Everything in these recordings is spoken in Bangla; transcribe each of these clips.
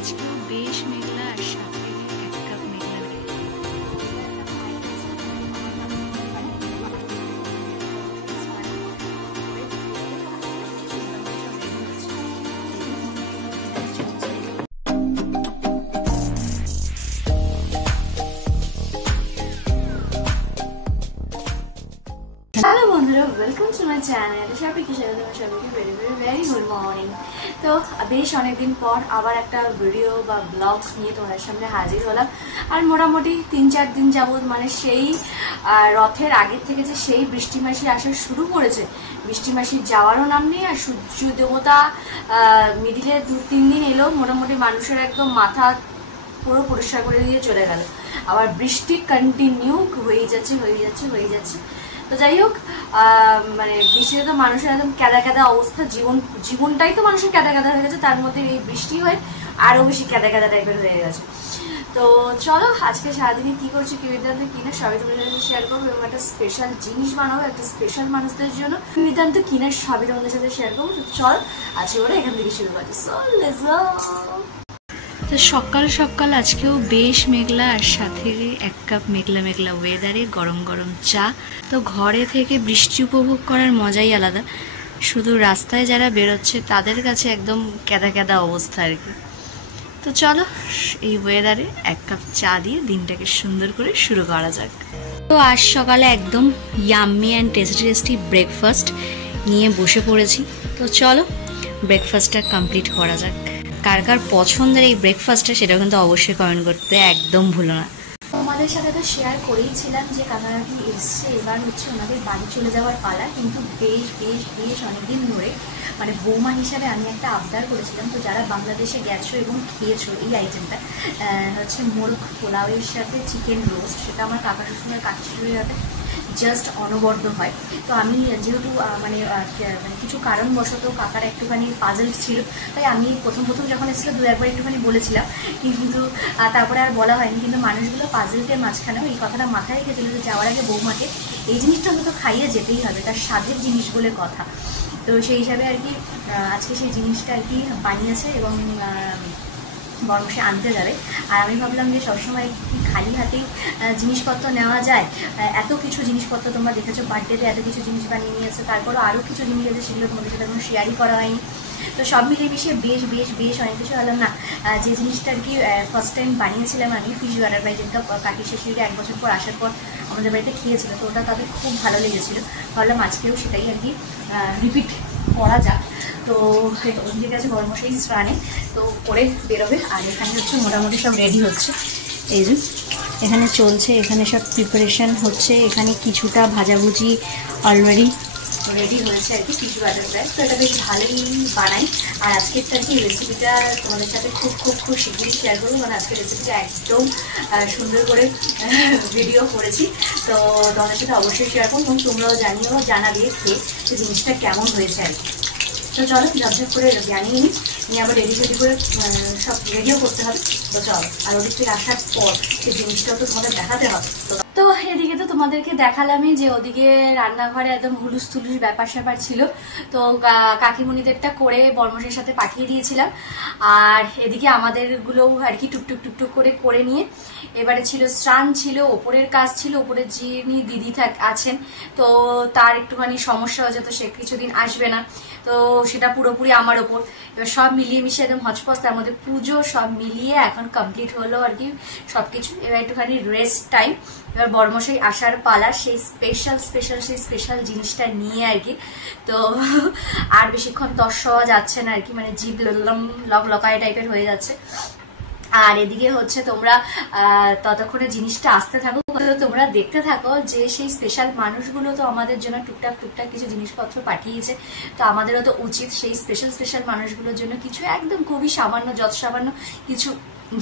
আজকেও বেশ মেঘলা আর সাথে এক কাপ মেঘলা। হ্যালো বন্ধুরা, ওয়েলকাম টু মাই চ্যানেল। সবাইকে সবাইকে very very very good morning. তো বেশ অনেকদিন পর আবার একটা ভিডিও বা ব্লগ নিয়ে তোমাদের সামনে হাজির হলাম। আর মোটামুটি 3-4 দিন যাবত মানে সেই রথের আগের থেকে যে সেই বৃষ্টি মাসি আসা শুরু করেছে, বৃষ্টি মাসির যাওয়ারও নাম নেই। আর সূর্য দেবতা মিডিলে 2-3 দিন এলো, মোটামুটি মানুষের একদম মাথা পুরো পরিষ্কার করে দিয়ে চলে গেল। আবার বৃষ্টি কন্টিনিউ হয়ে যাচ্ছে। তো যাই হোক, মানে বৃষ্টিতে তো মানুষের একদম কেদা কেদা অবস্থা, জীবনটাই তো মানুষের কেদা কেদা হয়ে গেছে, তার মধ্যে এই বৃষ্টি হয় আরো বেশি কেদা কেদা টাইপের হয়ে গেছে। তো চলো আজকে সারাদিনে কি করছি, কি বিদ্যান্ত কিনা সবই তোমাদের সাথে শেয়ার করবো, এবং একটা স্পেশাল জিনিস বানাবো একটা স্পেশাল মানুষদের জন্য। বিদ্যান্ত কিনা সবই তোমাদের সাথে শেয়ার করবো। তো চল আজকে ওরা এখান থেকে শুরু করছি। তো সকাল সকাল আজকেও বেশ মেঘলা আর সাথে এক কাপ মেঘলা মেঘলা ওয়েদারে গরম গরম চা। তো ঘরে থেকে বৃষ্টি উপভোগ করার মজাই আলাদা, শুধু রাস্তায় যারা বেরোচ্ছে তাদের কাছে একদম কেদা কেদা অবস্থা আর কি। তো চলো এই ওয়েদারে এক কাপ চা দিয়ে দিনটাকে সুন্দর করে শুরু করা যাক। তো আজ সকালে একদম ইয়াম্মি অ্যান্ড টেস্টি ব্রেকফাস্ট নিয়ে বসে পড়েছি। তো চলো ব্রেকফাস্টটা কমপ্লিট করা যাক। কার কার পছন্দের এই ব্রেকফাস্টটা সেটাও কিন্তু অবশ্যই কমেন্ট করতে একদম ভুলো না। তোমাদের সাথে তো শেয়ার করেইছিলাম যে কাকারাকি এসছে, এবার হচ্ছে ওনাদের বাড়ি চলে যাওয়ার পালা। কিন্তু বেশ অনেকদিন ধরে মানে বৌমা হিসাবে আমি একটা আবদার করেছিলাম। তো যারা বাংলাদেশে গেছো এবং খেয়েছো এই আইটেমটা হচ্ছে মোরগ পোলাওয়ের সাথে চিকেন রোস্ট, সেটা আমার কাকা শ্বশুরের কাকি শ্বশুরের সাথে জাস্ট অনবদ্য হয়। তো আমি যেহেতু মানে কিছু কারণবশত কাকার একটুখানি পাজল ছিল, তাই আমি প্রথম যখন এসেছিল 2-1 বার একটুখানি বলেছিলাম, কিন্তু তারপরে আর বলা হয়নি। কিন্তু মানুষগুলো পাজলকে মাঝখানেও এই কথাটা মাথায় রেখেছিল যে যাওয়ার আগে বৌমাকে এই জিনিসটা হয়তো খাইয়ে যেতেই হবে, তার স্বাদের জিনিস বলে কথা। তো সেই হিসাবে আর কি আজকে সেই জিনিসটা আর কি বানিয়েছে এবং বরমশাই আনতে যাবে। আর আমি ভাবলাম যে সবসময় কি খালি হাতেই জিনিসপত্র নেওয়া যায়। এত কিছু জিনিসপত্র তোমরা দেখেছো, বার্থডেতে এত কিছু জিনিস বানিয়ে নিয়েছে, তারপরও আরও কিছু জিনিস আছে সেগুলো তোমাদের সাথে কোনো শেয়ারই করা হয়নি। তো সব মিলিয়ে মিশিয়ে বেশ অনেক কিছু হলাম না। যে জিনিসটা আর কি ফার্স্ট টাইম বানিয়েছিলাম আমি, ফিশ বাটার ফ্রাই, যেটা কাকি শ্বশুরিটা 1 বছর পর আসার পর আমাদের বাড়িতে খেয়েছিল, তো ওটা তাদের খুব ভালো লেগেছিলো। ভাবলাম আজকেও সেটাই আর কি রিপিট করা যাক। তো ওদিকে গেছে বরমশাই স্নানে, তো পরে বেরোবে। আর এখানে হচ্ছে মোটামুটি সব রেডি হচ্ছে, এই যে এখানে চলছে, এখানে সব প্রিপারেশান হচ্ছে। এখানে কিছুটা ভাজাভুজি অলরেডি রেডি হয়েছে আর কি, ফিশ বাটার ফ্রাই। তো এটা বেশ ভালোই বানাই। আর আজকেরটা কি রেসিপিটা তোমাদের সাথে খুব শীঘ্রই শেয়ার করবো, মানে আজকের রেসিপিটা একদম সুন্দর করে ভিডিও করেছি। তো তোমাদের সাথে অবশ্যই শেয়ার করবো এবং তোমরাও জানাবে যে জিনিসটা কেমন হয়েছে আর কি। তো চলো ঝপঝপ করে জানিয়ে নিয়ে আবার রেডি করে সব রেডিও করতে হবে। তো চলো, আর ওদিক থেকে আসার পর সেই জিনিসটাও তো তোমাদের দেখাতে হবে। তো এদিকে তো তোমাদেরকে দেখালামই যে ওদিকে রান্নাঘরে একদম হুলুস থুলুস ব্যাপার স্যাপার ছিল। তো কাকিমণিদেরটা করে বর্মশের সাথে পাঠিয়ে দিয়েছিলাম। আর এদিকে আমাদেরগুলোও আর কি টুকটুক করে নিয়ে এবারে ছিল স্নান, ছিল ওপরের কাজ, ছিল ওপরের যিনি দিদি আছেন, তো তার একটুখানি সমস্যা হয়েছে, তো সে কিছুদিন আসবে না। তো সেটা পুরোপুরি আমার ওপর। এবার সব মিলিয়ে মিশিয়ে একদম হচপচ, তার মধ্যে পুজো, সব মিলিয়ে এখন কমপ্লিট হলো আর কি সবকিছু। এবার একটুখানি রেস্ট টাইম। এবার বরমশাই আসার পালা, সেই স্পেশাল জিনিসটা নিয়ে আর কি। তো আর বেশিক্ষণ তস হওয়া যাচ্ছে না আর কি, মানে জিভ লকায় টাইপের হয়ে যাচ্ছে। আর এদিকে হচ্ছে তোমরা ততক্ষণে জিনিসটা আসতে থাকো, তোমরা দেখতে থাকো যে সেই স্পেশাল মানুষগুলো তো আমাদের জন্য টুকটাক কিছু জিনিসপত্র পাঠিয়েছে। তো আমাদেরও তো উচিত সেই স্পেশাল মানুষগুলোর জন্য কিছু একদম খুবই সামান্য কিছু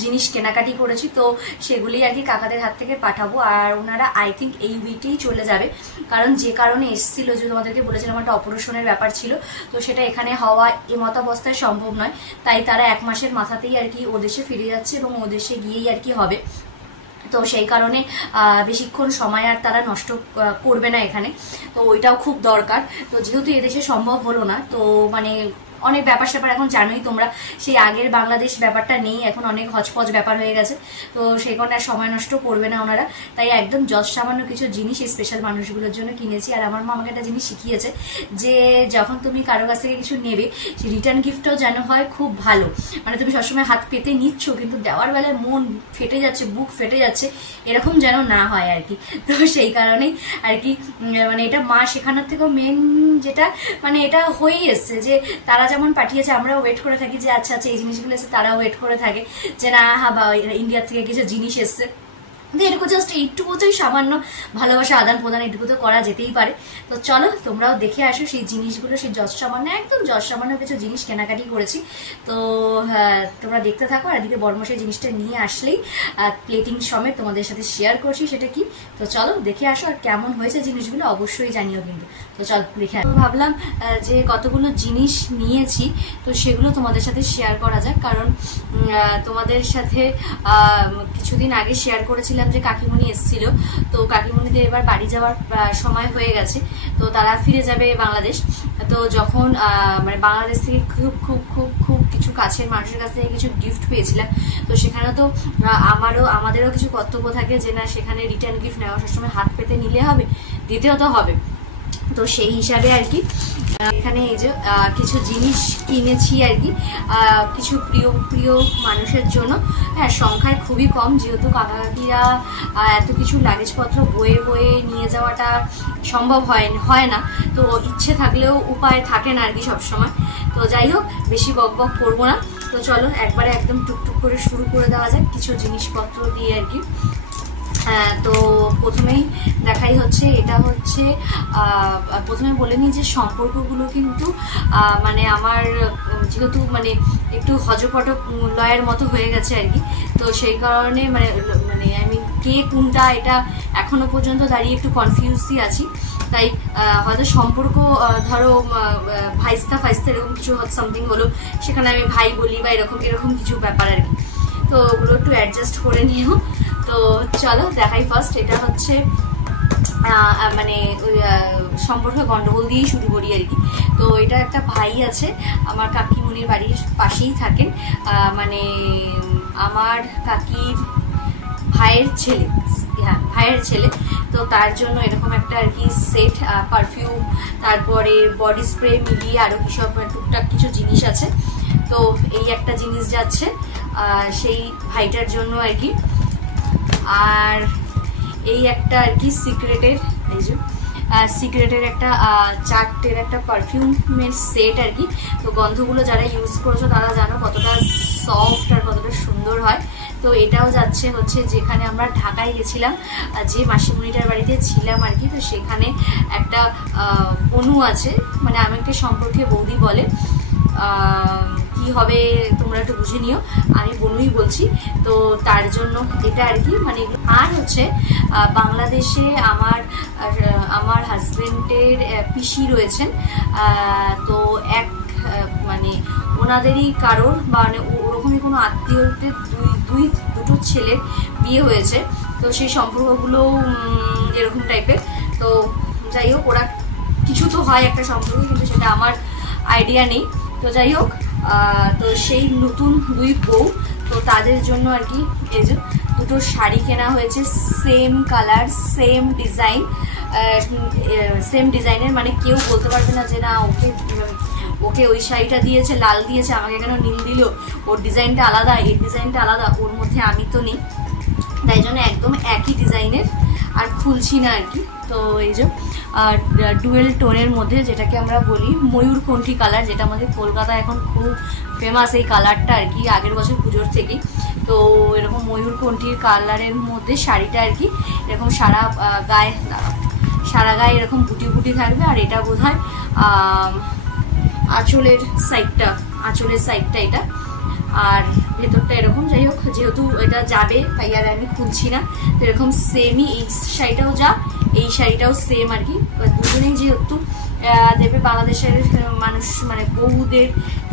জিনিস কেনাকাটি করেছি। তো সেগুলি আর কি কাকাদের হাত থেকে পাঠাবো। আর ওনারা আই থিঙ্ক এই উইকেই চলে যাবে, কারণ যে কারণে এসেছিল, যে তোমাদেরকে বলেছিলাম একটা অপারেশনের ব্যাপার ছিল, তো সেটা এখানে হওয়া এমতাবস্থায় সম্ভব নয়। তাই তারা 1 মাসের মাথাতেই আর কি ও দেশে ফিরে যাচ্ছে এবং ও দেশে গিয়েই আর কি হবে। তো সেই কারণে বেশিক্ষণ সময় আর তারা নষ্ট করবে না এখানে। তো ওইটাও খুব দরকার। তো যেহেতু এদেশে সম্ভব হলো না, তো মানে অনেক ব্যাপার স্যাপার এখন জানোই তোমরা, সেই আগের বাংলাদেশ ব্যাপারটা নেই, এখন অনেক হচপচ ব্যাপার হয়ে গেছে। তো সেই কারণে আর সময় নষ্ট করবে না ওনারা, তাই একদম সামান্য কিছু জিনিস এই স্পেশাল মানুষগুলোর জন্য কিনেছি। আর আমার মা আমাকে একটা জিনিস শিখিয়েছে যে যখন তুমি কারো কাছ থেকে কিছু নেবে, সেই রিটার্ন গিফটটাও যেন হয় খুব ভালো, মানে তুমি সবসময় হাত পেতে নিচ্ছ কিন্তু দেওয়ার বেলায় মন ফেটে যাচ্ছে, বুক ফেটে যাচ্ছে, এরকম যেন না হয় আর কি। তো সেই কারণেই আর কি মানে এটা মা শেখানোর থেকেও মেন যেটা মানে এটা হয়েই এসছে যে তারা যেমন পাঠিয়েছে আমরাও ওয়েট করে থাকি যে আচ্ছা আচ্ছা এই জিনিসগুলো এসে, তারাও ওয়েট করে থাকে যে না বা ইন্ডিয়া থেকে কিছু জিনিস এসছে। এটুকু জাস্ট এইটুকুতেই সামান্য ভালোবাসা আদান প্রদান এটুকু তো করা যেতেই পারে। তো চলো তোমরাও দেখে আসো সেই জিনিসগুলো, সেই সামান্য একদম সামান্য কিছু জিনিস কেনাকাটি করেছি। তো তোমরা দেখতে থাকো, আর এদিকে বর্মশাই জিনিসটা নিয়ে আসলেই প্লেটিং সমেত তোমাদের সাথে শেয়ার করছি সেটা কি। তো চলো দেখে আসো, আর কেমন হয়েছে জিনিসগুলো অবশ্যই জানিও কিন্তু। তো চলো দেখে আসো। ভাবলাম যে কতগুলো জিনিস নিয়েছি তো সেগুলো তোমাদের সাথে শেয়ার করা যাক, কারণ তোমাদের সাথে কিছুদিন আগে শেয়ার করেছিলাম যে কাকিমণি এসেছিল, তো কাকিমণিদের এবার বাড়ি যাওয়ার সময় হয়ে গেছে, তো তারা ফিরে যাবে বাংলাদেশ। তো যখন মানে বাংলাদেশ থেকে খুব খুব খুব খুব কিছু কাছের মানুষের কাছ থেকে কিছু গিফট পেয়েছিলাম, তো সেখানে তো আমাদেরও কিছু কর্তব্য থাকে যে না সেখানে রিটার্ন গিফট নেওয়া সবসময় হাত পেতে নিলে হবে, দিতেও তো হবে। তো সেই হিসাবে আর কি এখানে এই যে কিছু জিনিস কিনেছি আর কি, কিছু প্রিয় প্রিয় মানুষের জন্য। হ্যাঁ, সংখ্যায় খুবই কম, যেহেতু কাকা কাকিরা এত কিছু লাগেজপত্র বয়ে বয়ে নিয়ে যাওয়াটা সম্ভব হয় না, তো ইচ্ছে থাকলেও উপায় থাকে না আর কি সবসময়। তো যাই হোক, বেশি বক বক করবো না, তো চলো একবারে একদম টুকটুক করে শুরু করে দেওয়া যাক কিছু জিনিসপত্র দিয়ে আর কি। তো প্রথমেই দেখাই হচ্ছে, এটা হচ্ছে প্রথমে বলে নিই যে সম্পর্কগুলো কিন্তু মানে আমার যেহেতু মানে একটু হজপটক লয়ের মতো হয়ে গেছে আর কি, তো সেই কারণে মানে আমি কে কোনটা এটা এখনো পর্যন্ত দাঁড়িয়ে একটু কনফিউজই আছি। তাই হয়তো সম্পর্ক ধরো ভাইস্তা এরকম কিছু সামথিং হলো, সেখানে আমি ভাই বলি বা এরকম কিছু ব্যাপার আর কি, তো ওগুলো একটু অ্যাডজাস্ট করে নিও। তো চলো দেখাই ফার্স্ট, এটা হচ্ছে মানে সম্পর্কে গন্ডগোল দিয়েই শুরু করি আর কি। তো এটা একটা ভাই আছে আমার কাকিমণির বাড়ির পাশেই থাকেন, মানে আমার কাকির ভাইয়ের ছেলে, হ্যাঁ ভাইয়ের ছেলে। তো তার জন্য এরকম একটা আর কি সেট, পারফিউম, তারপরে বডি স্প্রে মিলিয়ে আরো কিসব টুকটাক কিছু জিনিস আছে। তো এই একটা জিনিস যাচ্ছে সেই ভাইটার জন্য আর কি। আর এই একটা আর কি সিক্রেটের, এই যে সিক্রেটের একটা চারটের একটা পারফিউমের সেট আর কি। তো গন্ধগুলো যারা ইউজ করেছো তারা জানো কতটা সফট আর কতটা সুন্দর হয়। তো এটাও যাচ্ছে হচ্ছে যেখানে আমরা ঢাকায় গেছিলাম, যে মাসিমণিটার বাড়িতে ছিলাম আর কি, তো সেখানে একটা বনু আছে, মানে আমাকে সম্পর্কে বৌদি বলে, কি হবে তোমরা একটু বুঝে নিও, আমি বনুই বলছি। তো তার জন্য এটা আর কি, মানে আর হচ্ছে বাংলাদেশে আমার হাজবেন্ডের পিসি রয়েছেন, তো এক মানে ওনাদেরই কারোর মানে ওরকমই কোনো আত্মীয়দের দুটো ছেলের বিয়ে হয়েছে, তো সেই সম্পর্কগুলো এরকম টাইপের। তো যাই হোক, ওরা কিছু তো হয় একটা সম্পর্ক, কিন্তু সেটা আমার আইডিয়া নেই। তো যাই হোক, তো সেই নতুন দুই বউ, তো তাদের জন্য আর কি এই যে দুটো শাড়ি কেনা হয়েছে, সেম কালার সেম ডিজাইনের, মানে কেউ বলতে পারবে না যে না ওকে ওই শাড়িটা দিয়েছে লাল দিয়েছে, আমাকে কেন নীল দিল, ওর ডিজাইনটা আলাদা এর ডিজাইনটা আলাদা, ওর মধ্যে আমি তো নেই, তাই জন্য একদম একই ডিজাইনের আর খুলছি না আর কি। তো এই যে ডুয়েল টোনের মধ্যে যেটাকে আমরা বলি ময়ূরকণ্ঠী কালার, যেটা আমাদের কলকাতায় এখন খুব ফেমাস এই কালারটা আর কি, আগের বছর পুজোর থেকেই। তো এরকম ময়ূরকণ্ঠীর কালারের মধ্যে শাড়িটা আর কি, এরকম সারা গায়ে এরকম বুটি বুটি থাকবে। আর এটা বোধ হয় আঁচলের সাইডটা এটা, আর ভেতরটা এরকম। যাই হোক, যেহেতু এটা যাবে তাই আর আমি খুলছি না। তো এরকম সেমই এই শাড়িটাও এই শাড়িটাও সেম আর কি, দুজনেই যেহেতু দেবে বাংলাদেশের মানুষ, মানে বউদের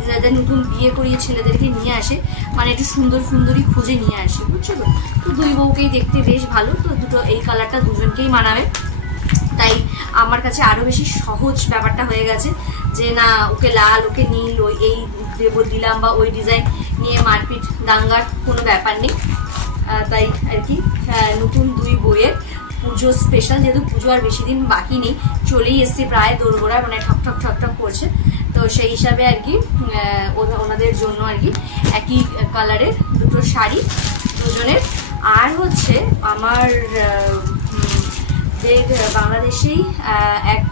যাদের নতুন বিয়ে করিয়ে ছেলেদেরকে নিয়ে আসে, মানে একটু সুন্দরী খুঁজে নিয়ে আসে, বুঝছো তো। তো দুই বউকেই দেখতে বেশ ভালো, তো দুটো এই কালারটা দুজনকেই মানাবে। তাই আমার কাছে আরো বেশি সহজ ব্যাপারটা হয়ে গেছে যে না ওকে লাল ওকে নীল ওই এই দিলাম বা ওই ডিজাইন নিয়ে মারপিট দাঙ্গার কোনো ব্যাপার নেই। তাই আর কি নতুন 2 বইয়ের পুজো স্পেশাল, যেহেতু পুজো আর বেশি দিন বাকি নেই, চলেই এসছে প্রায় দোরগোড়ায়, মানে ঠক ঠক ঠক ঠক করছে। তো সেই হিসাবে আর কি ওনাদের জন্য আর কি একই কালারের 2টো শাড়ি দুজনের। আর হচ্ছে আমার বাংলাদেশেই এক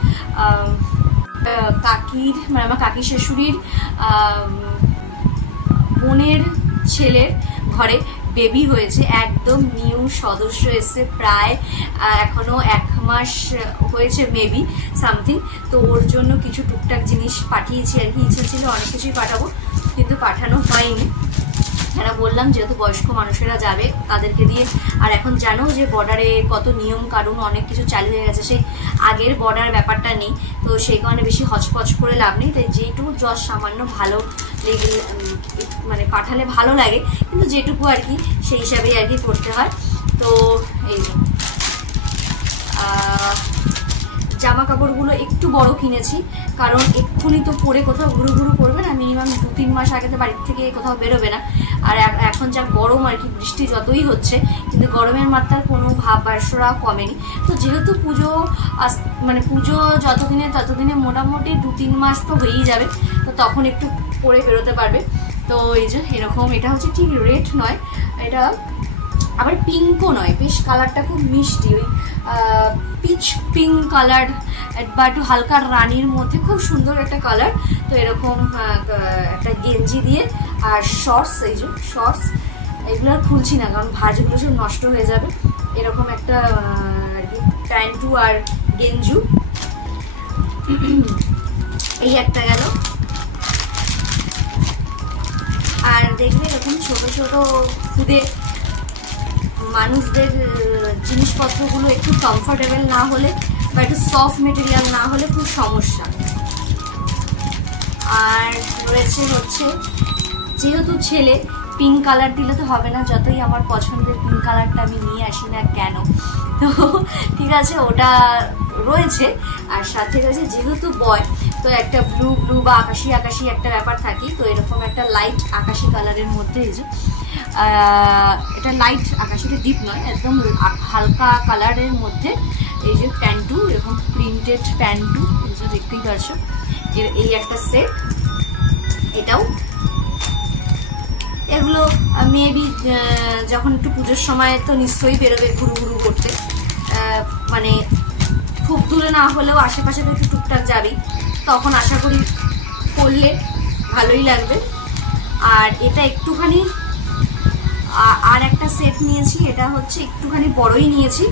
কাকির মানে আমার কাকি শাশুড়ির বোনের ছেলের ঘরে বেবি হয়েছে, একদম নিউ সদস্য এসছে, প্রায় এখনো 1 মাস হয়েছে মেবি সামথিং। তো ওর জন্য কিছু টুকটাক জিনিস পাঠিয়েছি আর কি, ইচ্ছা ছিল অনেক কিছুই পাঠাবো কিন্তু পাঠানো হয়নি। যারা বললাম যেহেতু বয়স্ক মানুষেরা যাবে তাদেরকে দিয়ে, আর এখন জানো যে বর্ডারে কত নিয়ম কানুন অনেক কিছু চালু হয়ে গেছে, সেই আগের বর্ডার ব্যাপারটা নেই, তো সেই কারণে বেশি হচপচ করে লাভ নেই। তাই যেটুকু যশ সামান্য ভালো মানে পাঠালে ভালো লাগে, কিন্তু যেটুকু আর কি সেই হিসাবেই আর কি করতে হয়। তো এই জামা কাপড়গুলো একটু বড় কিনেছি, কারণ এক্ষুনি তো পরে কোথাও ঘুরু ঘুরু করবে না, মিনিমাম 2-3 মাস আগে তো বাড়ির থেকে কোথাও বেরোবে না। আর এখন যা গরম আর কি, বৃষ্টি যতই হচ্ছে কিন্তু গরমের মাত্রার কোনো ভাব বাসরা কমেনি। তো যেহেতু পুজো মানে পুজো ততদিনে মোটামুটি 2-3 মাস তো হয়েই যাবে, তো তখন একটু পরে বেরোতে পারবে। তো এই যে এরকম, এটা হচ্ছে ঠিক রেড নয়, এটা আবার পিঙ্কও নয়, বেশ কালারটা খুব মিষ্টি, ওই পিচ পিঙ্ক কালার বা একটু হালকা রানির মধ্যে খুব সুন্দর একটা কালার। তো এরকম একটা গেঞ্জি দিয়ে আর শর্টস, এই যে শর্টস, এগুলো আর খুলছি না কারণ ভাঁজগুলো সব নষ্ট হয়ে যাবে। এরকম একটা আর কি প্যান্টু আর গেঞ্জু, এই একটা গেল। আর দেখবে এরকম ছোট ছোট খুদে মানুষদের জিনিসপত্রগুলো একটু কমফোর্টেবল না হলে বা একটু সফট মেটেরিয়াল না হলে খুব সমস্যা। আর রয়েছে হচ্ছে, যেহেতু ছেলে পিঙ্ক কালার দিলে তো হবে না, যতই আমার পছন্দের পিঙ্ক কালারটা আমি নিয়ে আসি না কেন, তো ঠিক আছে ওটা রয়েছে। আর সাথে রয়েছে যেহেতু বয়, তো একটা ব্লু ব্লু বা আকাশি আকাশি একটা ব্যাপার থাকি, তো এরকম একটা লাইট আকাশি কালারের মধ্যে, এই যে এটা লাইট আকাশিটা ডিপ নয়, একদম হালকা কালারের মধ্যে এই যে প্যান্টু, এরকম প্রিন্টেড প্যান্টু, এই যে দেখতেই পারছো, এই একটা সেট। এটাও এগুলো মেবি যখন একটু পুজোর সময় তো নিশ্চয়ই বেরোবে ঘুরু ঘুরু করতে, মানে খুব দূরে না হলেও আশেপাশে তো একটু টুকটাক যাবেই, তখন আশা করি পরলে ভালোই লাগবে। আর এটা একটুখানি, আর একটা সেট নিয়েছি, এটা হচ্ছে একটুখানি বড়ই নিয়েছি,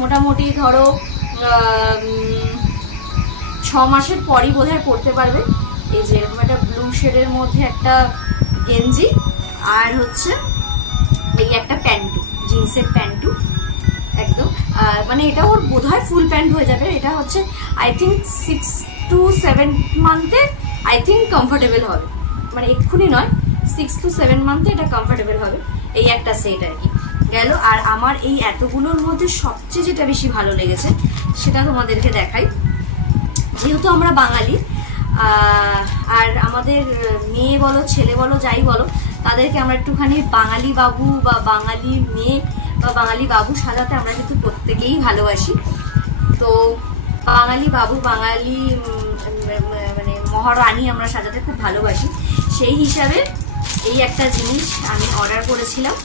মোটামুটি ধরো 6 মাসের পরই বোধহয় পরতে পারবে। এই যে এরকম একটা ব্লু শেডের মধ্যে একটা গেঞ্জি, আর হচ্ছে এই একটা প্যান্টু, জিন্সের প্যান্টু একদম, মানে এটা ওর বোধহয় ফুল প্যান্ট হয়ে যাবে। এটা হচ্ছে আই থিঙ্ক 6 to 7 মান্থে আই থিঙ্ক কমফোর্টেবল হবে, মানে এক্ষুনি নয়, 6 to 7 মান্থে এটা কমফোর্টেবল হবে। এই একটা সেট আর কি গেল। আর আমার এই এতগুলোর মধ্যে সবচেয়ে যেটা বেশি ভালো লেগেছে সেটা তোমাদেরকে দেখাই। যেহেতু আমরা বাঙালি, আর আমাদের মেয়ে বলো ছেলে বলো যাই বলো, তাদেরকে আমরা একটুখানি বাঙালি বাবু বা বাঙালি মেয়ে বা বাঙালি বাবু সাজাতে আমরা কিন্তু প্রত্যেকেই ভালোবাসি। তো বাঙালি বাবু, বাঙালি মানে মহারানী আমরা সাজাতে খুব ভালোবাসি। সেই হিসাবে এই একটা জিনিস আমি অর্ডার করেছিলাম,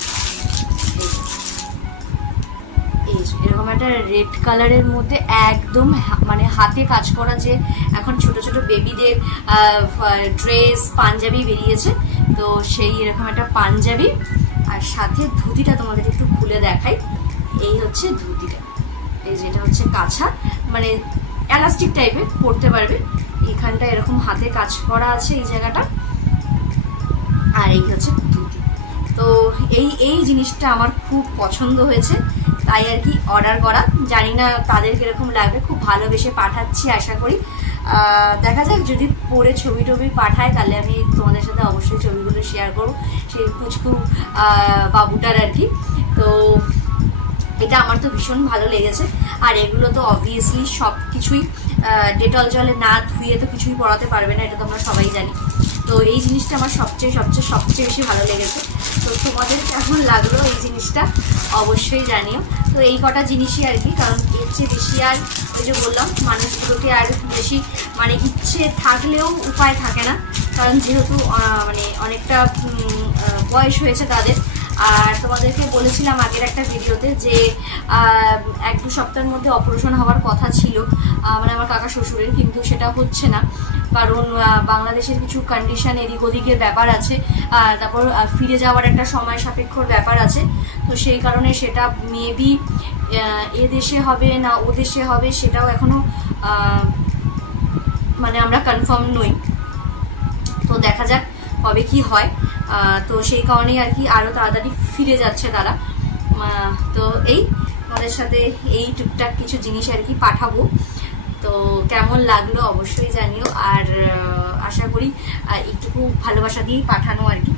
এরকম একটা রেড কালারের মধ্যে একদম মানে হাতে কাজ করা, যে এখন ছোট ছোট বেবিদের ড্রেস পাঞ্জাবি বেরিয়েছে, তো সেই এরকম একটা পাঞ্জাবি। আর সাথে ধুতিটা তোমাদের একটু খুলে দেখাই, এই হচ্ছে ধুতিটা, এই যেটা হচ্ছে কাছা, মানে এলাস্টিক টাইপের পরতে পারবে, এখানটা এরকম হাতে কাজ করা আছে এই জায়গাটা, আর এই হচ্ছে ধুতি। তো এই জিনিসটা আমার খুব পছন্দ হয়েছে, তাই আর কি অর্ডার করা। জানি না তাদের কিরকম লাগবে, খুব ভালোবেসে পাঠাচ্ছি আশা করি। দেখা যাক, যদি পরে ছবি টবি পাঠায় তাহলে আমি তোমাদের সাথে অবশ্যই ছবিগুলো শেয়ার করবো, সেই পুচকু বাবুটার আর কি। তো এটা আমার তো ভীষণ ভালো লেগেছে। আর এগুলো তো অবভিয়াসলি সব কিছুই ডেটল জলে না ধুয়ে তো কিছুই পরাতে পারবে না, এটা তো আমরা সবাই জানি। তো এই জিনিসটা আমার সবচেয়ে বেশি ভালো লেগেছে। তো তোমাদের কেমন লাগলো এই জিনিসটা অবশ্যই জানিও। তো এই কটা জিনিসই আর কি, কারণ এর চেয়ে বেশি আর ওই যে বললাম মানুষগুলোকে আর বেশি মানে ইচ্ছে থাকলেও উপায় থাকে না, কারণ যেহেতু মানে অনেকটা বয়স হয়েছে তাদের। আর তোমাদেরকে বলেছিলাম আগের একটা ভিডিওতে যে 1-2 সপ্তাহের মধ্যে অপারেশন হওয়ার কথা ছিল মানে আমার কাকা শ্বশুরের, কিন্তু সেটা হচ্ছে না, কারণ বাংলাদেশের কিছু কন্ডিশন এদিক ওদিকের ব্যাপার আছে, তারপর ফিরে যাওয়ার একটা সময় সাপেক্ষর ব্যাপার আছে। তো সেই কারণে সেটা মেবি এ দেশে হবে না ও দেশে হবে সেটাও এখনো মানে আমরা কনফার্ম নই। তো দেখা যাক কবে কি হয়। তো সেই কারণেই আর কি আরো তাড়াতাড়ি ফিরে যাচ্ছে তারা। তো এই আমাদের সাথে এই টুকটাক কিছু জিনিস আর কি পাঠাবো। তো কেমন লাগলো অবশ্যই জানিও। আর আশা করি একটুকু ভালোবাসা দিয়েই পাঠানো আর কি।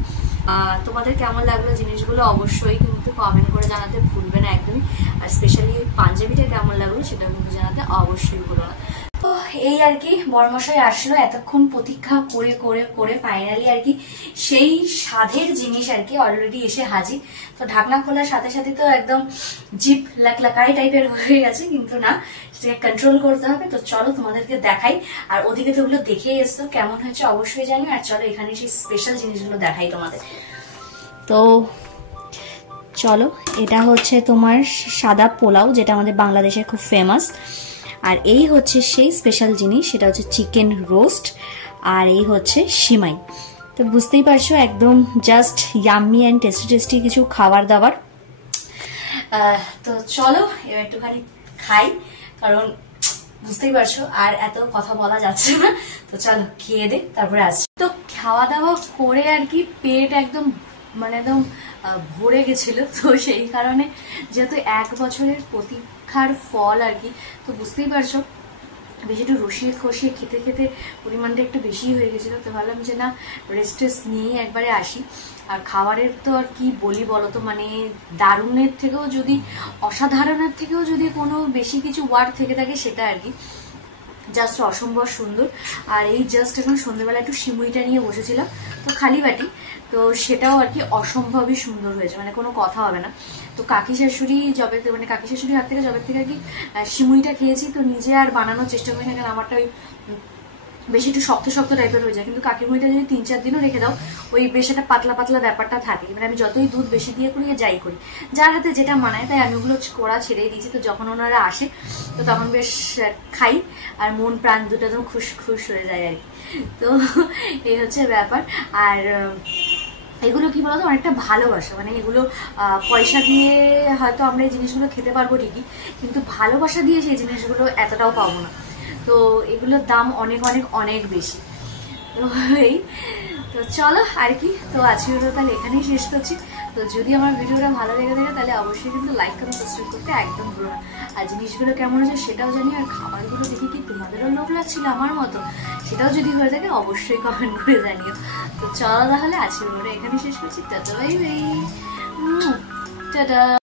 তোমাদের কেমন লাগলো জিনিসগুলো অবশ্যই কিন্তু কমেন্ট করে জানাতে ভুলবে না একদমই। আর স্পেশালি পাঞ্জাবিটা কেমন লাগলো সেটা কিন্তু জানাতে অবশ্যই ভুলো না। তো এই আর কি বরমশাই আসলো, এতক্ষণ প্রতীক্ষা করে করে করে ফাইনালি আর কি সেই স্বাদের জিনিস আর কি অলরেডি এসে হাজির। তো ঢাকনা খোলার সাথে সাথে তো একদম জিভ লাকলাকাই টাইপের হয়ে গেছে, কিন্তু না, সেটাকে কন্ট্রোল করতে হবে। তো চলো তোমাদেরকে দেখাই। আর ওদিকে তো ওগুলো দেখেই এসছো, কেমন হয়েছে অবশ্যই জানি। আর চলো এখানে সেই স্পেশাল জিনিসগুলো দেখাই তোমাদের। তো চলো, এটা হচ্ছে তোমার সাদা পোলাও, যেটা আমাদের বাংলাদেশের খুব ফেমাস। আর এই হচ্ছে সেই স্পেশাল জিনিস, সেটা হচ্ছে চিকেন রোস্ট। আর এই হচ্ছে সিমাই। তো বুঝতেই পারছো একদম just yummy and tasty tasty কিছু খাবার দাবার। তো চলো এবার একটুখানি খাই, কারণ বুঝতেই পারছো আর এত কথা বলা যাচ্ছে না। তো চলো খেয়ে দে, তারপরে আসছি। তো খাওয়া দাওয়া করে আর কি পেট একদম মানে একদম ভরে গেছিল। তো সেই কারণে যেহেতু 1 বছরের প্রতীক্ষার ফল আর কি, তো বুঝতেই পারছো বেশি একটু রসিয়ে খসিয়ে খেতে খেতে পরিমাণটা একটু বেশি হয়ে গেছিলো। তো ভাবলাম যে না, রেস্ট নিয়ে একবারে আসি। আর খাবারের তো আর কি বলি বলো তো, মানে দারুণের থেকেও যদি অসাধারণের থেকেও যদি কোনো বেশি কিছু ওয়ার্ড থেকে থাকে সেটা আর কি জাস্ট অসম্ভব সুন্দর। আর এই জাস্ট এখন সন্ধ্যেবেলা একটু সিমুইটা নিয়ে বসেছিলাম, তো খালি বাটি, তো সেটাও আর কি অসম্ভবই সুন্দর হয়েছে, মানে কোনো কথা হবে না। তো কাকি শাশুড়ি মানে কাকি শাশুড়ির হাত থেকে জবের থেকে আর কি সিমুইটা খেয়েছি, তো নিজে আর বানানোর চেষ্টা করি না, কারণ আমারটা ওই বেশি একটু শক্ত শক্ত টাইপের হয়ে যায়। কিন্তু কাকির মুড়িটা যদি 3-4 দিনও রেখে দাও, ওই বেশ একটা পাতলা পাতলা ব্যাপারটা থাকে। মানে আমি যতই দুধ বেশি দিয়ে করি যাই করি, যার হাতে যেটা মানায়, তাই আমি ওগুলো করা ছেড়েই দিয়েছি। তো যখন ওনারা আসে তো তখন বেশ খাই, আর মন প্রাণ দুটো একদম খুশ খুশ হয়ে যায় আর কি। তো এই হচ্ছে ব্যাপার। আর এগুলো কি বলতো, অনেকটা ভালোবাসা, মানে এগুলো পয়সা দিয়ে হয়তো আমরা এই জিনিসগুলো খেতে পারবো ঠিকই, কিন্তু ভালোবাসা দিয়ে সেই জিনিসগুলো এতটাও পাবো না। তো এগুলোর দাম অনেক অনেক অনেক বেশি। তো এই তো চলো আর কি, তো আজকে ভিডিও তাহলে এখানেই শেষ করছি। তো যদি আমার ভিডিওটা ভালো লেগে থাকে তাহলে অবশ্যই কিন্তু লাইক কমেন্ট সাবস্ক্রাইব করতে একদম ভুলো না। আর জিনিসগুলো কেমন হচ্ছে সেটাও জানি, আর খাবারগুলো দেখি কি তোমাদেরও লোভ লাগছিল আমার মতো, সেটাও যদি হয়ে থাকে অবশ্যই কমেন্ট করে জানিও। তো চলো তাহলে আজকে ভিডিওটা এখানেই শেষ করছি। Tata bye bye, tata.